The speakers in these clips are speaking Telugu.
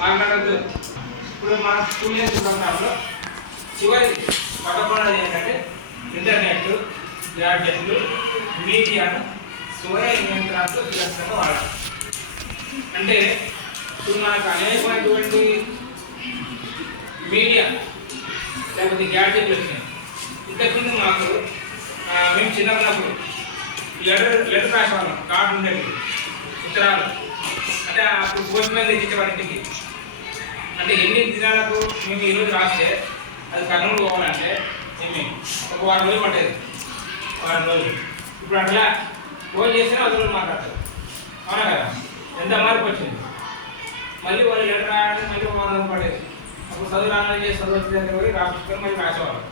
మాట్లాడద్దు. ఇప్పుడు మన స్టూడెంట్స్ ప్రోగ్రాంలో చివరి పదకొండది ఏంటంటే ఇంటర్నెట్, గ్యాడ్జెట్లు, మీడియాను స్వయ నియంత్రణతో సురక్షితంగా వాడాలి. అంటే ఇప్పుడు మనకు అనేకమైనటువంటి మీడియా లేకపోతే గ్యాడ్జెట్లు వచ్చినాయి. ఇంతకుముందు మాకు మేము చిన్నప్పుడు లెటర్ రాసేవాళ్ళం, కార్డు ఉండేది, ఉత్తరాలు. అంటే అప్పుడు పోస్ట్ మ్యాన్ తెచ్చేవాడి ఇంటికి. అంటే ఎన్ని దినాలకు మేము ఈరోజు రాస్తే అది కర్నూలు పోవాలంటే ఏమి ఒక వారం రోజులు పట్టేది, వారం రోజులు. ఇప్పుడు అట్లా ఫోన్ చేసినా అది రోజులు మాట్లాడతారు. అవునా కదా? ఎంత మార్పు వచ్చింది. మళ్ళీ వాళ్ళు లెటర్ రాయడానికి మళ్ళీ వారం రోజులు పడేది. అప్పుడు చదువు రాని చేసి చదువు వచ్చే దగ్గర పోయి రాసుకొని మళ్ళీ రాసేవాళ్ళు.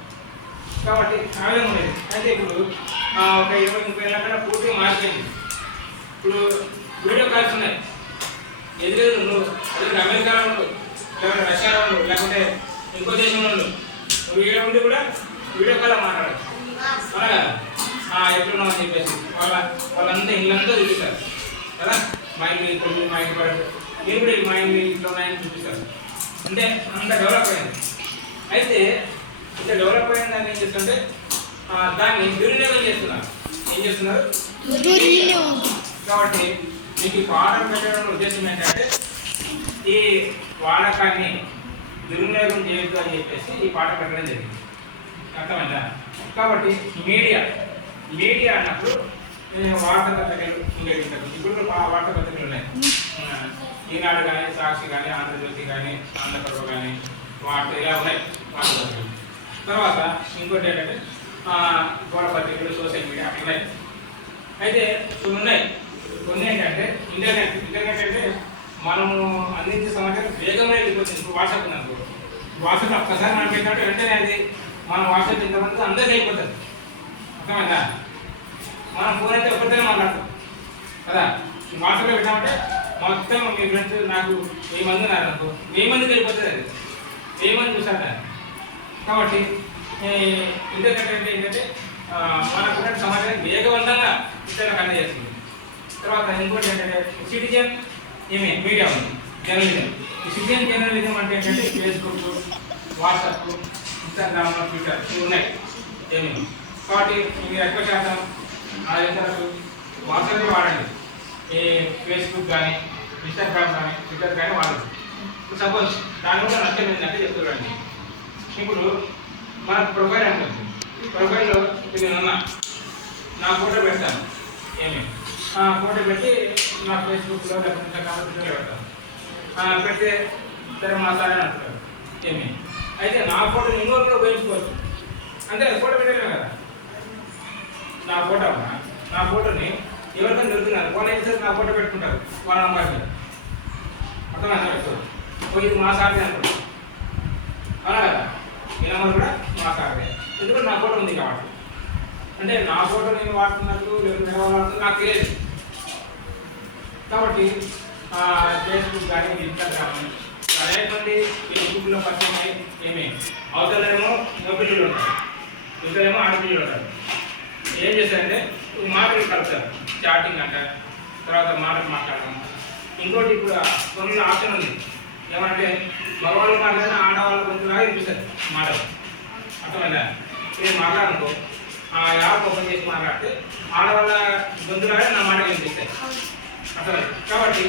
కాబట్టి ఆ విధంగా ఉండేది. అయితే ఇప్పుడు ఒక 20-30 ఏళ్ళ కన్నా పూర్తిగా మారిపోయింది. ఇప్పుడు వీడియో కాల్స్ ఉన్నాయి. ఎదురు నువ్వు అది అమెరికాలో ఉండు, లేకపోతే రష్యాలో ఉండు, లేకపోతే ఇంకో దేశంలో ఉండు, నువ్వు వీడియో ఉండి కూడా వీడియో కాల్ మాట్లాడచ్చు. అవునా కదా? ఎట్లున్నావు అని చెప్పేసి వాళ్ళంతా ఇల్లంతా చూపిస్తారు కదా. మా ఇంటి ఇక్కడ, మా ఇంటి పడు, మీరు కూడా మా ఇంటి ఇంట్లో ఉన్నాయని చూపిస్తారు. అంటే అంత డెవలప్ అయింది. అయితే ఇంత డెవలప్ అయిన దాన్ని ఏం చేస్తుంటే దాన్ని దుర్వినియోగం చేస్తున్నారు. ఏం చేస్తున్నారు? కాబట్టి మీకు పాఠం పెట్టడం ఉద్దేశం ఏంటంటే ఈ వాడకాన్ని దుర్వినియోగం చేయొద్దు అని చెప్పేసి ఈ పాఠం పెట్టడం జరిగింది. అర్థమైందా? కాబట్టి మీడియా అన్నప్పుడు వార్తాపత్రికలు ఉండేవి. ఇప్పుడు వార్తాపత్రికలు ఉన్నాయి. ఈనాడు కానీ, సాక్షి కానీ, ఆంధ్రజ్యోతి కానీ, ఆంధ్రప్రభ కానీ, వార్త ఇలా ఉన్నాయి వార్తాపత్రికలు. తర్వాత ఇంకోటి ఏంటంటే గోడపత్రికలు, సోషల్ మీడియా అట్లా ఉన్నాయి. అయితే కొన్ని ఉన్నాయి. కొన్ని ఏంటంటే ఇంటర్నెట్ అంటే మనము అందించే సమాచారం వేగంగా వెళ్ళిపోతుంది. ఇప్పుడు వాట్సాప్ ఉంది. వాట్సాప్ ఒక్కసారి మనం పెట్టినట్టు వెంటనే అది మన వాట్సాప్ ఇంతమంది అందరికీ అయిపోతుంది. అర్థమైందా? మనం ఫోన్ అయితే ఒక్కరితోనే మాట్లాడతాం కదా. వాట్సాప్లో పెట్టామంటే మొత్తం మీ ఫ్రెండ్స్ నాకు 1000 మంది ఉన్నారు అనుకో, 1000 మందికి అయిపోతుంది. అది 1000 మంది చూసారు దాన్ని. కాబట్టి ఇంటర్నెట్ అంటే ఏంటంటే మనకు సమాచారం వేగవంతంగా ఇతరులకు అందజేస్తుంది. తర్వాత ఇంకోటి ఏంటంటే సిటిజన్ మీడియా ఉంది, జర్నలిజం. ఈ సిటిజన్ జర్నలిజం అంటే ఏంటంటే ఫేస్బుక్, వాట్సాప్, ఇన్స్టాగ్రామ్, ట్విట్టర్ ఇవి ఉన్నాయి ఏమేమి. కాబట్టి మీరు ఎక్కువ శాతం ఇతరులకు వాట్సాప్ వాడండి. ఈ ఫేస్బుక్ కానీ, ఇన్స్టాగ్రామ్ కానీ, ట్విట్టర్ కానీ వాడండి. ఇప్పుడు సపోజ్ దాని కూడా నష్టం ఏంటంటే చెప్తున్నాండి. ఇప్పుడు మన ప్రొఫైల్ ఉంటుంది. ప్రొఫైల్లో ఇప్పుడు నేనున్నా, నా ఫోటో పెడతాను. ఫోటో పెట్టి నా ఫేస్బుక్లో లేకపోతే ఇన్స్టాగ్రామ్లో పెడతాను. పెడితే సరే మా సార్ అని అంటారు. అయితే నా ఫోటో ఇంకోరు కూడా ఉపయోగించుకోవచ్చు. అంటే ఫోటో పెట్టలేము కదా. నా ఫోటోని ఎవరికైనా దొరుకుతున్నారు, ఫోన్ అయితే నా ఫోటో పెట్టుకుంటారు వాళ్ళ నంబర్ మీద. అర్థమైందా? ఇది మా సార్దే అంటారు. అవునా కదా? ఈ నెంబర్ కూడా మా సార్దే. ఎందుకంటే నా ఫోటో ఉంది కాబట్టి. అంటే నా ఫోటో నేను వాడుతున్నట్టు లేకపోతే వాడుతున్నట్టు నాకు తెలియదు. కాబట్టి ఫేస్బుక్ కానీ, ఇన్స్టాగ్రామ్ అనేక మంది ఫేస్బుక్లో పరిచయం అవతలేమో మగపిల్లలు ఉంటారు, ఇద్దరేమో ఆడపిల్లలు ఉంటారు. ఏం చేస్తారంటే మాటలు కలుపుతారు, చాటింగ్ అంటారు, తర్వాత మాటలు మాట్లాడడం. ఇంకోటి ఇప్పుడు కొన్ని ఆప్షన్ ఉంది. ఏమంటే మగవాళ్ళు మాట్లాడినా ఆడవాళ్ళ కొంచెంలాగా వినిపిస్తారు మాటలు. అర్థమైందా? నేను మాట్లాడనుకో, ఆ యాప్ ఓపెన్ చేసి మాట్లాడితే ఆడవాళ్ళ గొంతులాగా నా మాట వినిపిస్తాయి. అర్థమైంది? కాబట్టి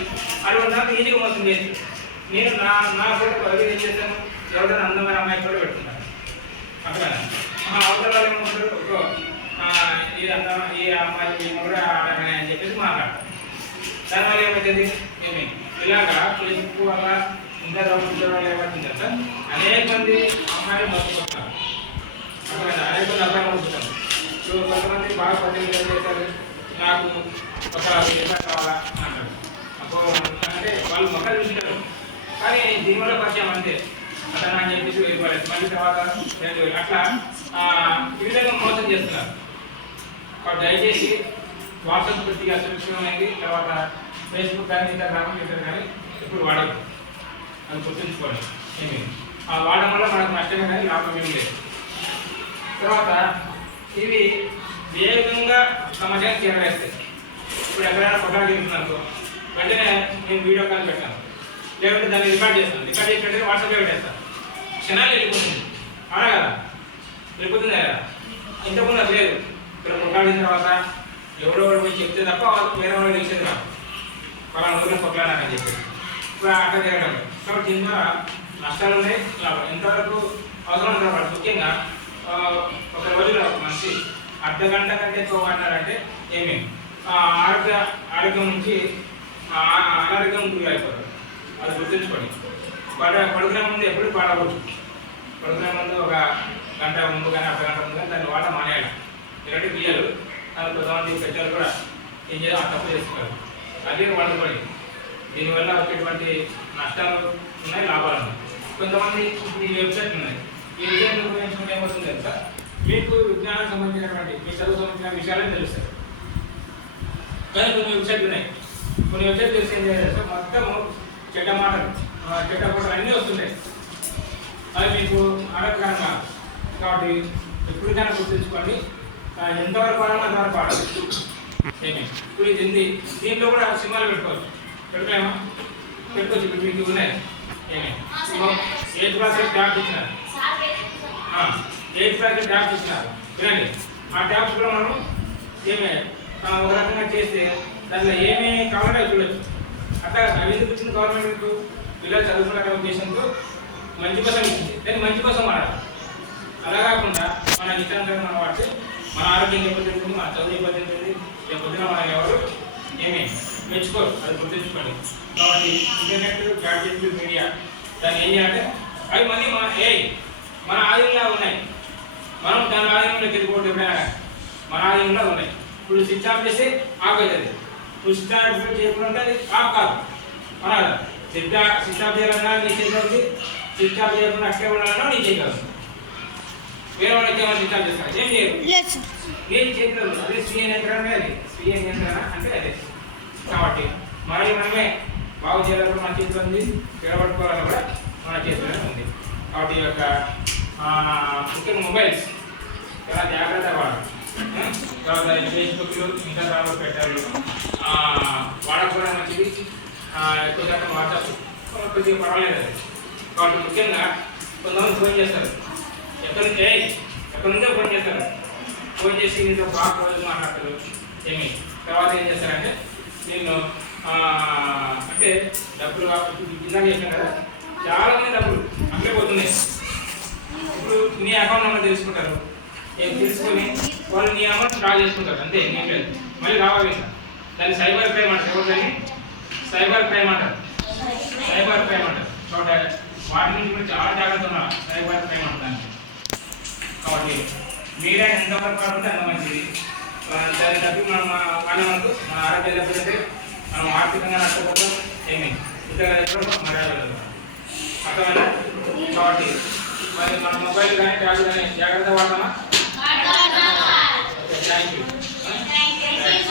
అటువంటి దాకా ఈజీగా మోసం చేసి నేను నా ఫోటో ఎవరు ఏం చేశాను, ఎవరైనా అందమైన అమ్మాయి కూడా పెడుతున్నాను. అర్థమైనా? అవతల వాళ్ళు ఏమంటారు, ఈ అమ్మాయి కూడా ఆడగానే అని చెప్పేసి మాట్లాడతారు. దానివల్ల ఏమవుతుంది, ఇలాగా ఫేస్బుక్ వల్ల ఇంకా ఉద్యోగాలు ఏమవుతుంది సార్, అనేక మంది అమ్మాయిలు మర్చిపోతున్నారు. అర్థమైనా? అనేక మంది అబ్బాయిలు మర్చిపోతారు. ఇప్పుడు కొంతమంది బాగా పద్దెనిమిది చేశారు, నాకు ఒక 1000 కావాలా అంటారు. అంటే వాళ్ళు మొక్కలు చూసినారు, కానీ దీనివల్ల పరిచయం అంతే అట్లా అని చెప్పేసి వెళ్ళిపోలేదు. మళ్ళీ తర్వాత 2000 అట్లా ఈ విధంగా మోసం చేస్తున్నారు. దయచేసి వాట్సాప్ పూర్తిగా సురక్షితమైంది. తర్వాత ఫేస్బుక్ కానీ, ఇన్స్టాగ్రామ్, ట్విట్టర్ కానీ ఇప్పుడు వాడదు. అది గుర్తుంచుకోండి. వాడడం వల్ల మనకు నష్టమే కానీ లాభం ఏమి లేదు. తర్వాత ఇవి ఏ విధంగా సమాచారం చేరవేస్తాయి. ఇప్పుడు ఎక్కడైనా ఫోటోలు దిగుతున్నారు, వెంటనే నేను వీడియో కాల్ పెట్టాను. లేకుంటే దాన్ని రికార్డ్ చేస్తాను. రికార్డ్ చేసినట్టు వాట్సాప్లో పెట్టేస్తాను. క్షణాలు వెళ్ళిపోతుంది. అవునా కదా? వెళ్ళిపోతుంది కదా. ఇంతకుముందు అది లేదు. ఇక్కడ కొట్లాడిన తర్వాత ఎవరో పోయి చెప్తే తప్ప వాళ్ళు వేరే వాళ్ళు తెలిసేది కాదు. వాళ్ళ ఊరిలో కొట్లాడాలని చెప్పి ఇప్పుడు అట్లా తిరగడం. కాబట్టి దీని ద్వారా నష్టాలు ఉన్నాయి, లాభం. ఎంతవరకు అవసరం ఉంటుంది వాళ్ళు. ముఖ్యంగా ఒక రోజులో మనిషి అర్ధగంట కంటే ఎక్కువ మాట్లాడాలంటే ఏమేమి ఆరోగ్యం నుంచి అనారోగ్యం గురి అయిపోతారు. అది గుర్తుంచుకోండి. పడుకునే ముందు ఎప్పుడు పాడకూడదు. పడుకునే ముందు ఒక గంట ముందు కానీ అర్ధగంట ముందు కానీ దాన్ని వాట మానేయాలి. ఇలాంటి పిల్లలు దాని కొంతమంది పెద్దలు కూడా ఏం చేయాలి, ఆ తప్పు చేస్తున్నారు. అదే వాడుకోండి. దీనివల్ల వచ్చేటువంటి నష్టాలు ఉన్నాయి, లాభాలు ఉన్నాయి. కొంతమంది ఈ వెబ్సైట్ ఉన్నాయి. ఈ వెబ్సైట్ ఉపయోగించుకుంటే ఏమవుతుంది తెలుసా, మీకు విజ్ఞానం సంబంధించినటువంటి మీ చదువు సంబంధించిన విషయాలే తెలుస్తాయి. కానీ కొన్ని వెబ్సైట్లు ఉన్నాయి. కొన్ని వెబ్సైట్ తెలిసి ఏం చేయాలి సార్, మొత్తము చెడ్డ మాటలు చెడ్డ ఫోటోలు అన్నీ వస్తున్నాయి. అది మీకు ఆరోగ్యకరంగా. కాబట్టి ఎప్పటికైనా గుర్తుంచుకోండి, ఎంతవరకు వాడాలో అంతవరకు వాడాలి. ఏమి ఇప్పుడు ఇది ఉంది, దీంట్లో కూడా సినిమాలు పెట్టుకోవచ్చు. పెట్టుకోమా? పెట్టుకోవచ్చు. ఇప్పుడు మీకు ఉన్నాయి. ఏమి 8th క్లాస్ ట్యాబ్స్ ఇచ్చినారు. 8th క్లాస్ ట్యాబ్స్ ఇచ్చినారు. వినండి, ఆ ట్యాబ్స్ కూడా మనం ఏమే ఒక రకంగా చేస్తే దాంట్లో ఏమి కావాలంటే అవి చూడొచ్చు. అట్లా అవి ఎందుకు ఇచ్చింది గవర్నమెంట్? పిల్లలు చదువుకునే ఉద్దేశంతో మంచి కోసం ఇచ్చింది. దాన్ని మంచి కోసం వాడాలి. అలా కాకుండా మన ఇష్టాంతరం మనం వాడితే మన ఆరోగ్యం దెబ్బతింటుంది, మన చదువు దెబ్బతింటుంది. రేపొద్దున మనం ఎవరు ఏమి మెచ్చుకోరు. అది గుర్తుంచుకోండి. కాబట్టి ఇంటర్నెట్, గ్యాడ్జెట్లు, మీడియా దాన్ని ఏం చేయాలంటే అవి మళ్ళీ మన ఆధీనంలో ఉన్నాయి. మనం దాని ఆధీనంలో తిరిగిపోతే ఎప్పుడైనా మన ఆధీనంలో ఉన్నాయి. ఇప్పుడు స్విచ్ ఆఫ్ చేస్తే ఆఫ్ అవుతుంది. ఇప్పుడు స్విచ్ ఆఫ్ చేయకుండా అది ఆఫ్ కాదు. మన స్విచ్ ఆఫ్ చేయాలన్నా నీ చేతిలో ఉంది, స్విచ్ ఆఫ్ చేయకుండా అట్లే ఉండాలన్నా నీ చేతిలో ఉంది. వేరే వాళ్ళకి ఏమైనా స్విచ్ ఆఫ్ చేస్తారు, ఏం చేయరు, నేను చేతిలో ఉంది. అదే స్వీయ నియంత్రణ. అది స్వీయ నియంత్రణ అంటే అదే. కాబట్టి మనమే బాగు చేయాలని మన చేతిలో ఉంది, విడగొట్టుకోవాలని కూడా మన చేతిలోనే ఉంది. కాబట్టి ఈ యొక్క ముఖ్యంగా మొబైల్స్ చాలా జాగ్రత్తగా వాడాలి. తర్వాత ఫేస్బుక్లు ఇంకా తర్వాత పెట్టాలి, వాడకపోవడం మంచిది. ఎక్కువ శాతం వాట్సాప్ కొద్దిగా పర్వాలేదు అది. కాబట్టి ముఖ్యంగా కొంతమంది ఫోన్ చేస్తారు, ఎక్కడి నుంచో ఫోన్ చేస్తారు. ఫోన్ చేసి నీతో బాగా రోజు మాట్లాడతారు. ఏమి తర్వాత ఏం చేస్తారంటే నేను అంటే డబ్బులు ఇందాక చేసాను కదా, చాలా మంది డబ్బులు అట్లే పోతున్నాయి. ఇప్పుడు నీ అకౌంట్ నెంబర్ తెలుసుకుంటారు. తెలుసుకొని వాళ్ళు నీ అమౌంట్ డ్రా చేసుకుంటారు. అంతే, ఏం లేదు. మళ్ళీ రావాలి. దాన్ని సైబర్ క్రైమ్ అంటారు. ఎవరిదాన్ని సైబర్ క్రైమ్ అంటారు. సైబర్ క్రైమ్ అంటారు. కాబట్టి వాటి నుంచి కూడా చాలా జాగ్రత్త ఉన్నారు. సైబర్ క్రైమ్ అంటారు. కాబట్టి మీరే ఎంతవరకు కాకుండా అంత మంచిది. దాని తప్పి మనం మనకు మన ఆరోగ్య దెబ్బతింటే మనం ఆర్థికంగా నష్టపోతాం. ఏమి ఇతర మర్యాద అర్థమైనా. కాబట్టి మరి మన మొబైల్ కానీ ట్యాబ్ కానీ జాగ్రత్త వాడతామా? Thank you.